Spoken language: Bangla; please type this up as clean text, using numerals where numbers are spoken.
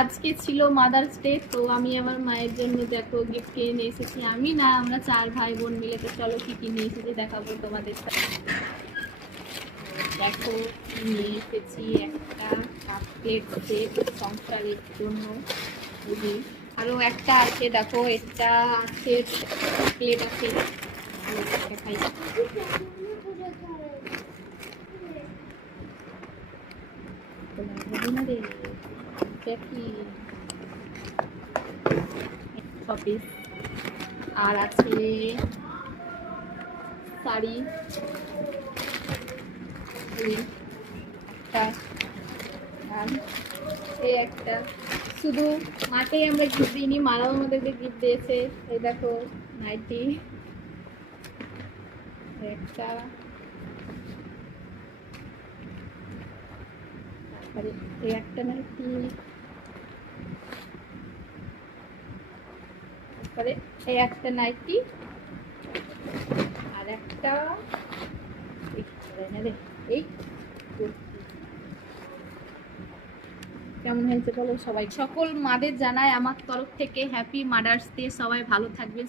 আজকে ছিল মাদার্স ডে, তো আমি আমার মায়ের জন্য দেখো গিফট কিনে নিয়ে এসেছি। আমি না, আমরা 4 ভাই বোন মিলে। তো চলো কি কি নিয়ে এসেছি দেখাবো তোমাদের সাথে। দেখো কি নিয়ে এসেছি, একটা কাপ প্লেট সেট সংসারের জন্য। আরো একটা আছে, দেখো এটা আছে, প্লেট আছে। দেখাই, শপিস। আর আছে শাড়ি একটা, আর এই একটা। শুধু মাকেই আমরা গিফট দিইনি, মারাও আমাদেরকে গিফট দিয়েছে। এই দেখো নাইটি একটা, তারপরে এই একটা নাইটি, তারপরে এই একটা নাইটি, আর একটা এই কেমন হয়েছে বলো সবাই। সকল মাদের জানায় আমার তরফ থেকে হ্যাপি মাদার্স ডে। সবাই ভালো থাকবে।